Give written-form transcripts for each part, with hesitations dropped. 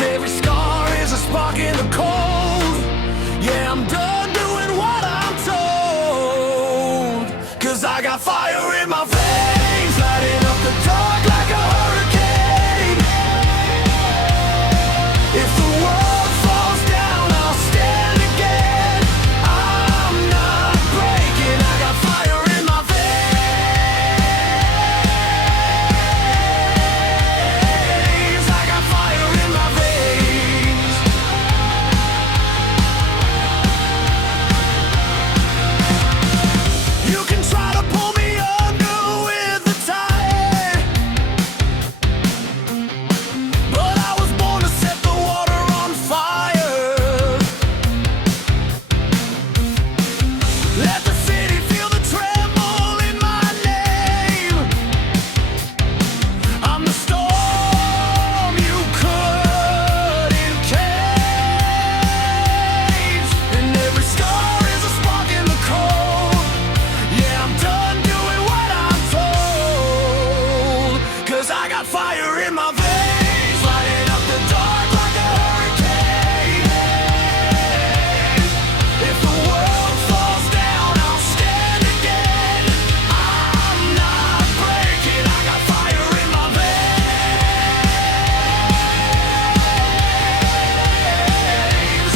And every scar is a spark in the cold. Yeah, I'm done doing what I'm told. 'Cause I got fire in my veins, lighting up the dark like a hurricane. If the world falls down, I'll stand again. I'm not breaking, I got fire in my veins. I got fire in my veins. You can try to pull me under with the tide, but I was born to set the water on fire. Let the city feel the tremble in my name. I'm the storm you couldn't cage. And every scar is a spark in the cold. Yeah, I'm done doing what I'm told. 'Cause I got fire in my veins, lighting up the dark like a hurricane. If the world falls down, I'll stand again. I'm not breaking, I got fire in my veins.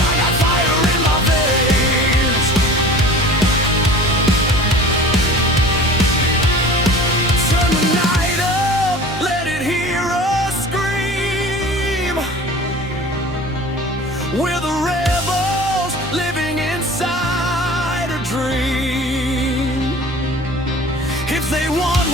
I got fire in my veins. Turn the night up, let it hear us scream. We're the rebels living inside a dream. If they want